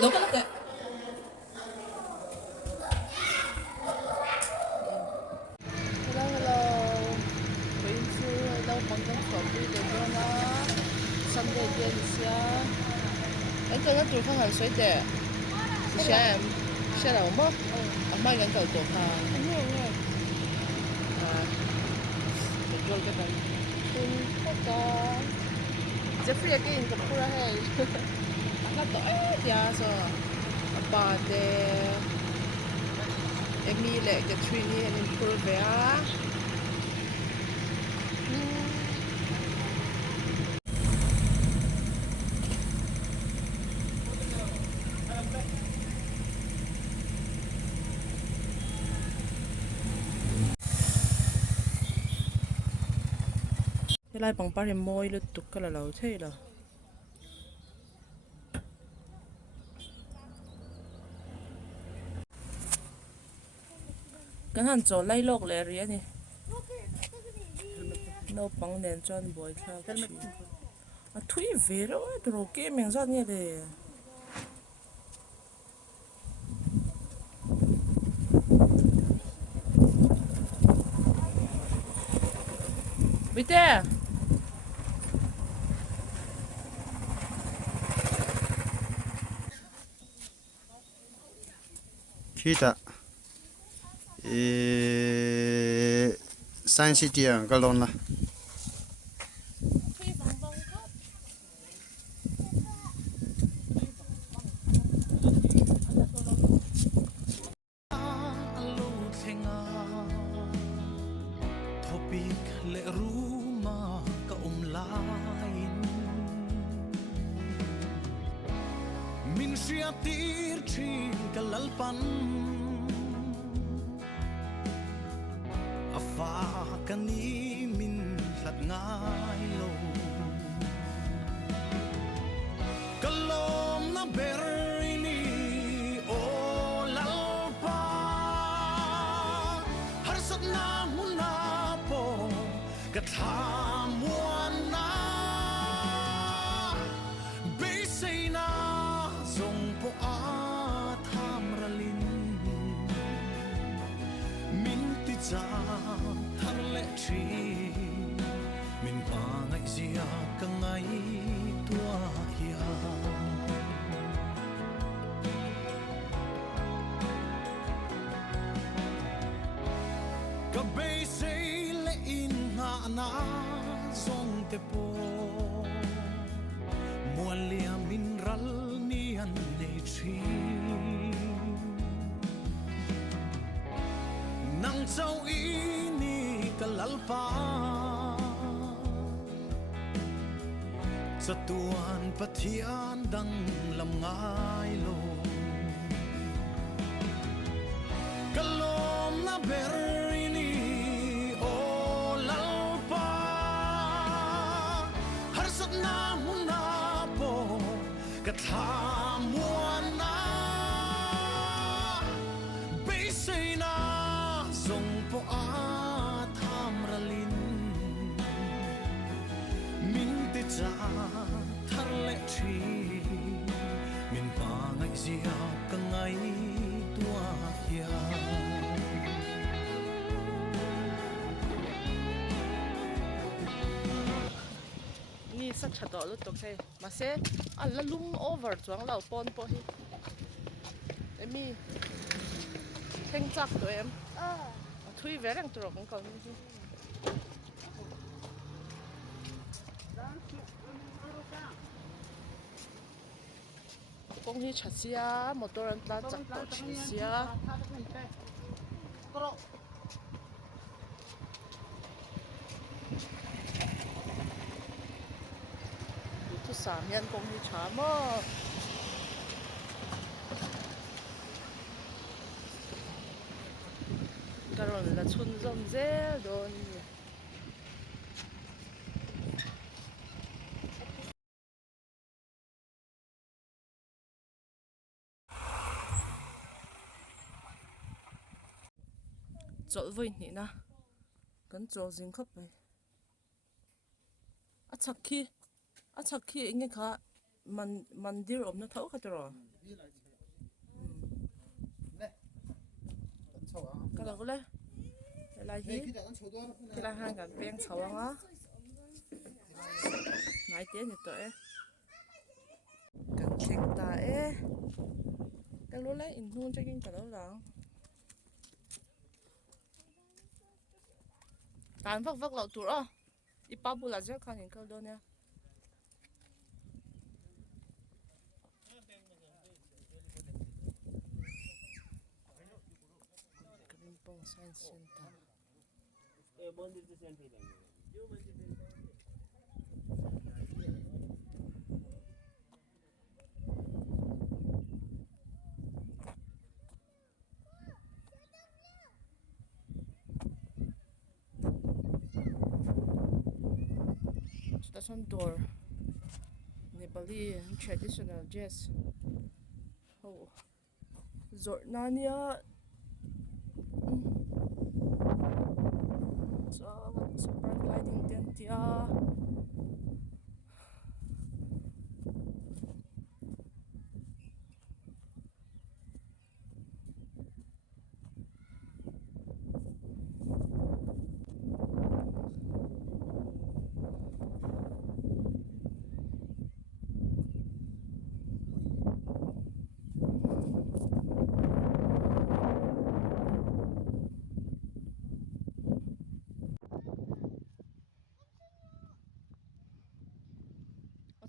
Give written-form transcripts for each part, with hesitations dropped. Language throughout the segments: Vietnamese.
Đâu có lắc hello hello. Queen sư lâu bằng trong sổ đi để cho nó Sunday tiên xia. Anh cho nó tụi không hẳn xoay để. Thì em xe là không? Ông mai gắn cầu tổ hà. À, để cho cái này. Không có. Jeffrey again cái pura hay. Anh nó tội thì à so. Bà để Emile cái Trini and improve à. Cái lai bằng ba em môi lướt tục cái là lâu thế là cái hàng chỗ lấy lộc lẻ riết nè nó bằng đèn tròn bồi theo cái chuyện à thui về rồi đồ kia mình rất như thế biết thế Kita Science City ang kalon la min sia tir thin kalalpan afa kani min hlat ngai lo kalom na berini o lalpa har sat na muna po kathamuan na beisaina zong po a tham ralin min ti cha thar le thi min pa ngai zia ka ngai tua hia ka beisai le in na na zong te po mualia min ral ni an nei thi nang chau i ni kalalpa satuan pathian dang lam ngai lo kalom na berini o lalpa har sat na muna po kathamuan na beisaina zong po a tham ralin min te cha thar le thi min pa ngai zia ka ngai tua hia ni sa chặt đó lúc tục thế mà sẽ à là lung over choáng lẩu pon po hi em mi thanh chắc tụi em thui vé đang trộn còn công hi chặt xia motor anh ta chắc tao chỉ xia tu sám nhân công hi chả mơ cái rồi là chun rôm dễ rồi chỗ vui nhỉ na cần chỗ dính khắp này à chắc khi nghe khá mandir om na thau khatro kalang le lai hi kila han kan peng chawanga nai te ni to e kan theng ta e kan lo le in hun checking ta lo lang tan vak vak lo tur a ipa bula ja khan in kal do ne Kalimpong Science Center. Station door. Nepali traditional dress. Oh, Zornania. So paragliding tent ya.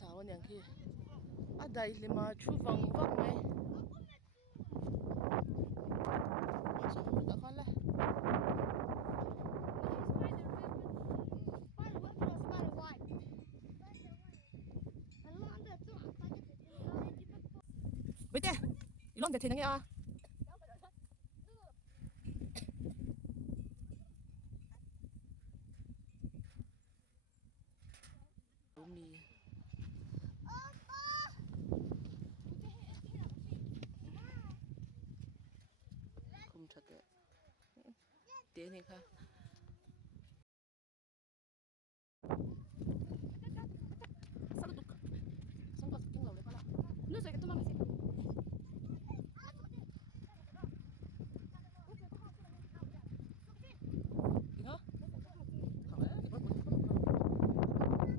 Chào anh kia, ở đây là mà chú vòng vòng này, sao không được con lại? Bây giờ, ilong để thế này à? Umi. Thật đấy, tiếng này ha. Sao được? Sao có tiếng lầu đấy con ạ? Nước rồi cái tôi mang gì? Gì hả? Không đấy, cái bắt buộc không. Kia,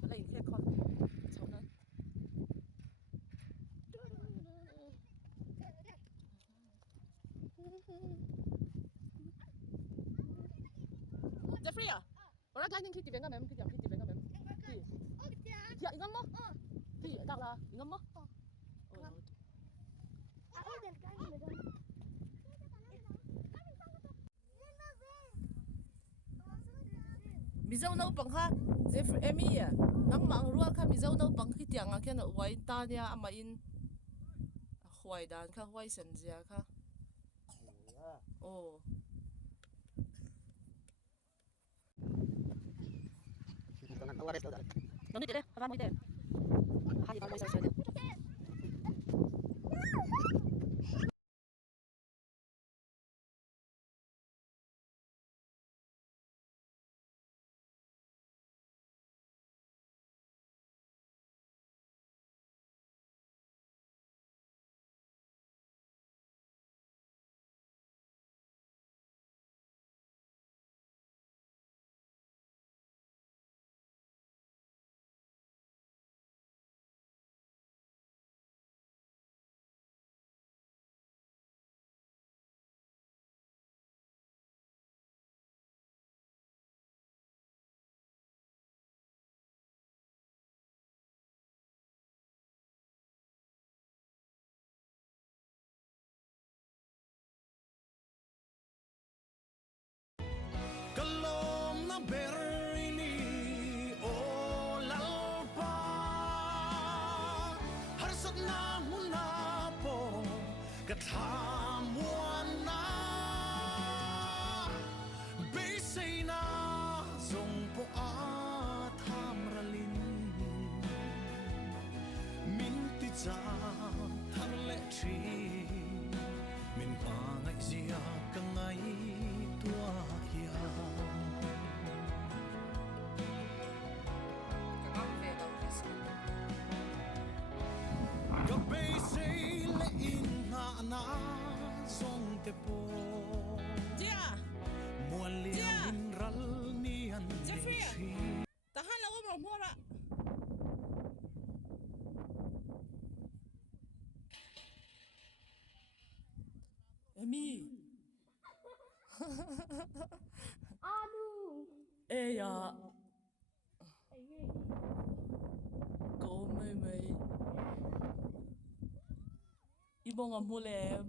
nó lấy cái con, cháu đấy. Jeffrey à? Orang kan yang kita venga mem, kita venga mem. Ya, ingat mo? Thì đặt là ingat mo? Mizaw na upang ha, Jeffrey Emmy à, nang mang rual ka mizaw na upang kitiang ang kaya na uway ta niya amain, huway dan ka huway senjia ka. Oh. Nó đi đây, vào mới đây. Hai vào mới sao đây. Kalom na berini o lalpa harsat na hunapo kathamuan na besay na zongpo at hamralin minti cha tharle tri min pangai zia kangai tua hiya Cảm ơn về đầu tiên. na zong te po Gia, muan lian ral ni an Jeffrey. chi tahan lang mo mo ra. Emi. Anu. Eya. Go mày mày. Ibong ang mulem.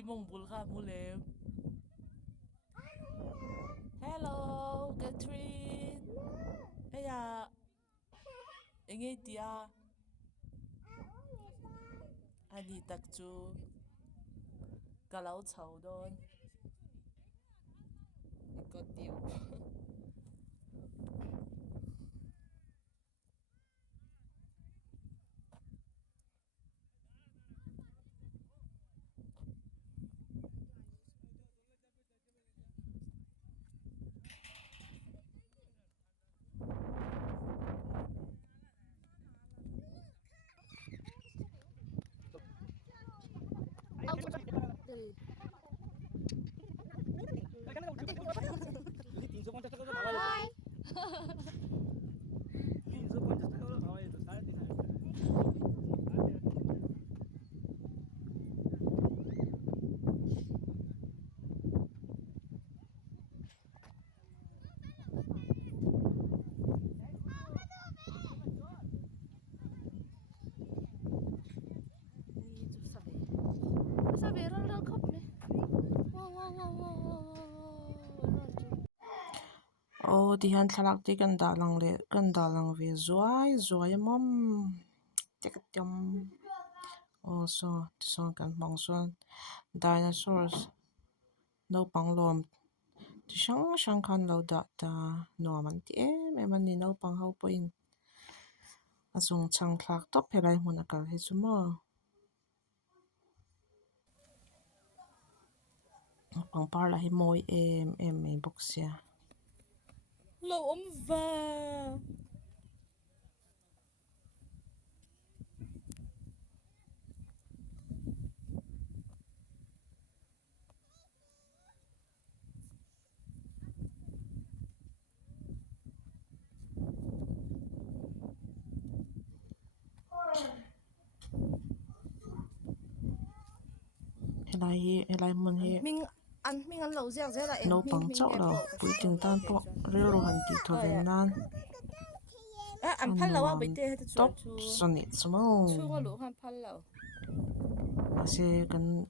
Ibong bulka mulem. Hello, Catherine. Eya. Engay tia. Ani tak chu. Galaw chao don. Ikot tiu. Sabi rong khóc nè. Wow wow wow wow wow. Oh, di han thalak ti kan dalang ve zuai mom tekatiam. Oh so kan bang suan dinosaurs no panglom ti shang kan lo da ta no man ti man ni no pang ho poin azung chang thlak top helai mun akal he chumo pangpar la hi moi em mai boxia lo om va helai mun he Mình ăn lẩu dẻo dễ lại. no pang chau lo pui ting tan po rel ro han ti tho ven nan Ăn phal lẩu à bị tê hết top soni sumo Chu ngon lẩu ăn phal lẩu. ase kan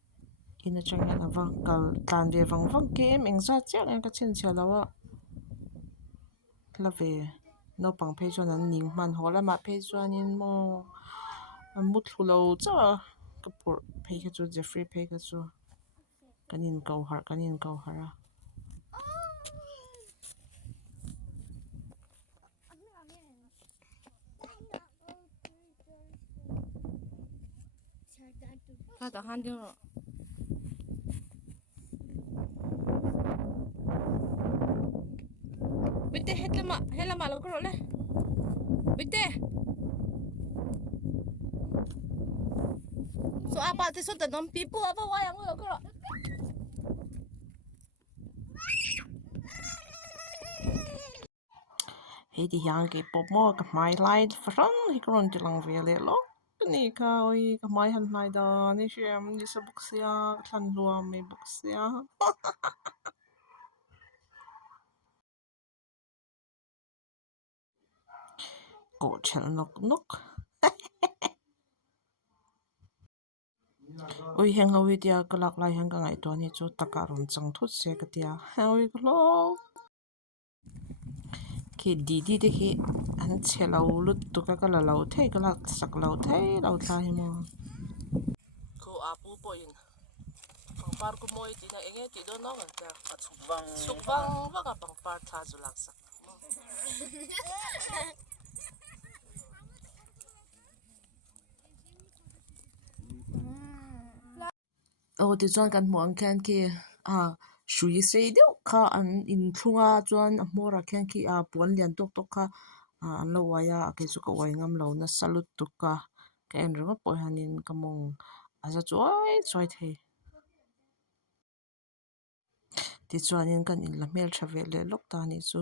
ina changa na wang kal tan ve wang ke meng za chak ang ka chen chia lawa la ve no pang phe chuan an ning man hola ma phe chuan in mo an mut thulo cha ka por phe ka chu Jeffrey phe ka chu kanin kau har a Ka ta han đi rồi. Bitte hela ma lo ko le. Bitte. So apa ti so ta dom pipu apa wa yang lo ko. he di yang ke pop mo ka mai lai fran hi kron ti lang ve le lo ni ka oi ka mai han mai da ni shem ni sa buk sia than luam me buk sia ko chel nok oi heng ho dia ka lak lai hang ka ngai to ni chu taka ron chang thut se ka tia oi ko lo ke di de he an chelo lut tu ka la lo thei ka lak sak lo thei lo tha hi mo ko apu poin pangpar ko moi ti na enge ti do no ka chukbang wa ka pangpar tha zu lak sak oh ti chuan kan hmuh ang khian ki hrui sei deuh kha an in thlunga chuan a hmawrah khian ki puan lian tawk kha an lo uaia a ke chu ka uai ngam lo na salut tuka cái em rồi bồi hanin kamong asa chuai the ti chuanin kan in la mel thave le lok ta ni chu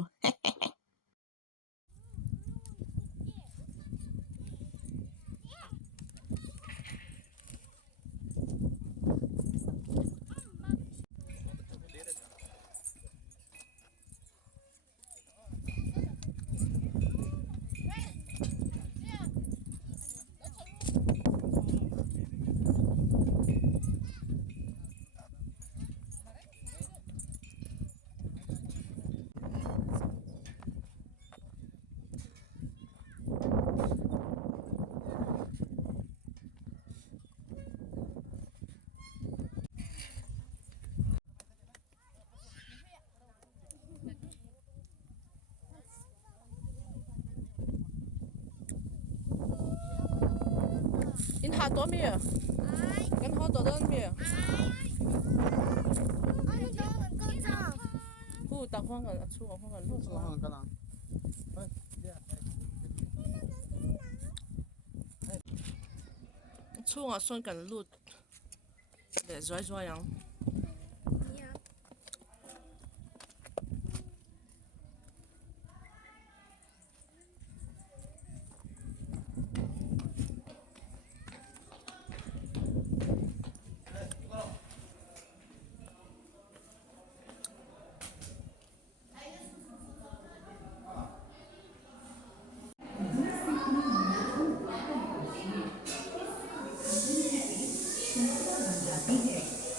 in hot to me kan hot to don me hu ta khwang kan chu khwang kan lu cái nào chu nga son kan lu để zoi zoi yang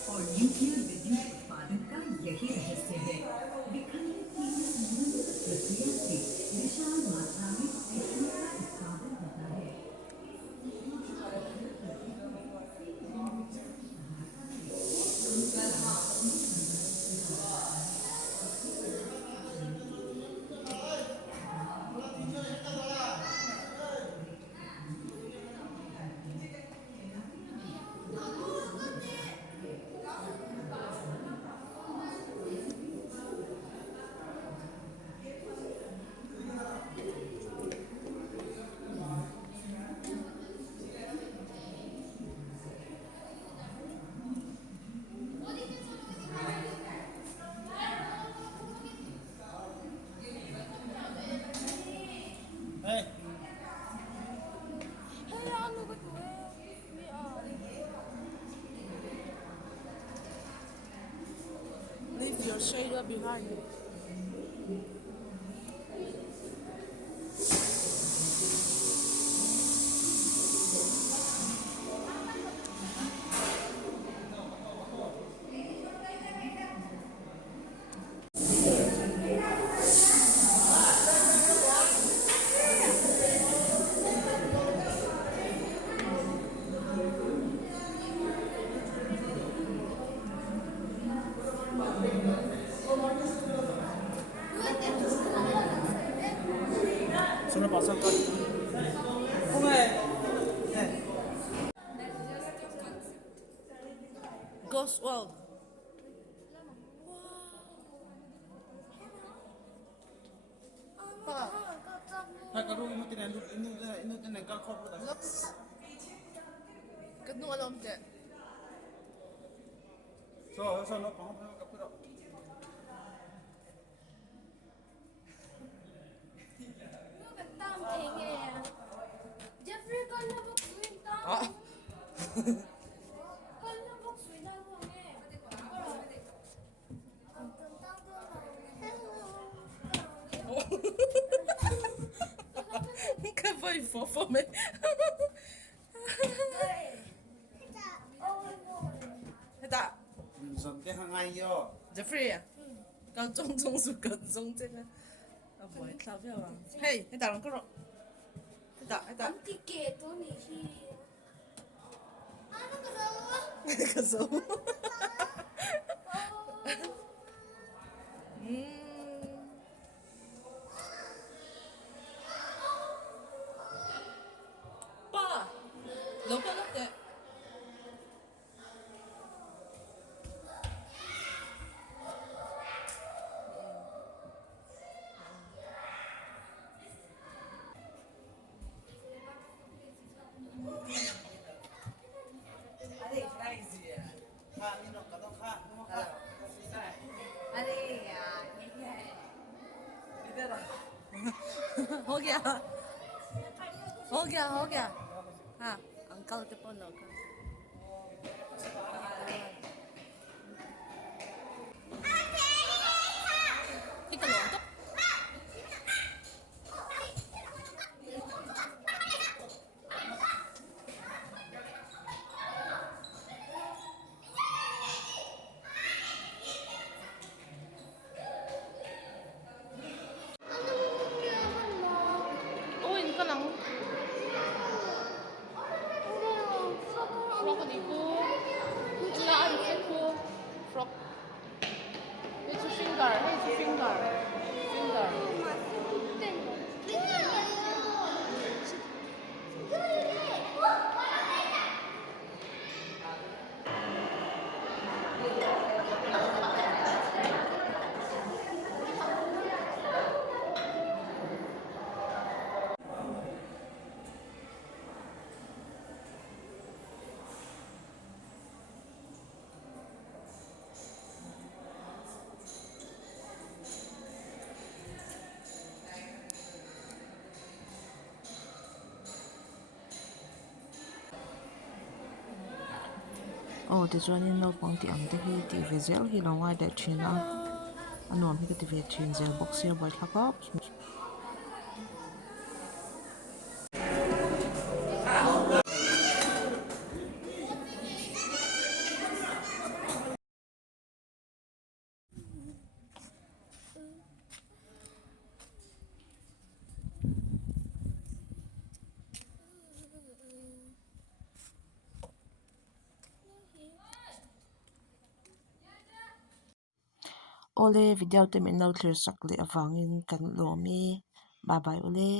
और न्यूक्लियर विद्युत उत्पादन का यही रहस्य है विखंडित प्रक्रिया से विशाल मात्रा में बिजली का उत्पादन होता है leave your shader behind 손을 봐서 홍해 Ghost World hai cái rung inutin yang inutin yang kalau kau dah looks kedua alam je so no pang pang kapura Jeffrey con nó bốc xuyên tao à con nó bốc xuyên tao luôn nghe cái vây phổ phổ mày hết ta dần cái hàng ngày yo Jeffrey à cao中中是跟踪这个啊不会钞票啊嘿你打人个咯你打 ticket tuh nih sih anu kesel kesel pa lo ka lo te हो गया हो गया हो गया हाँ अंकल के फोन होगा 이거 넣어도? Oh, ini ka lang. Frog iku. Wala ay ko. Frog. It's a finger. It's a finger. Finger. Oh, ti chuanin naupang ti ang te hi ti vezel hi lawai de thina anuam hi ka ti ve thin zel box sir boy thlakop ole video te min no thlir sak le awangin kan lo mi bye bye ole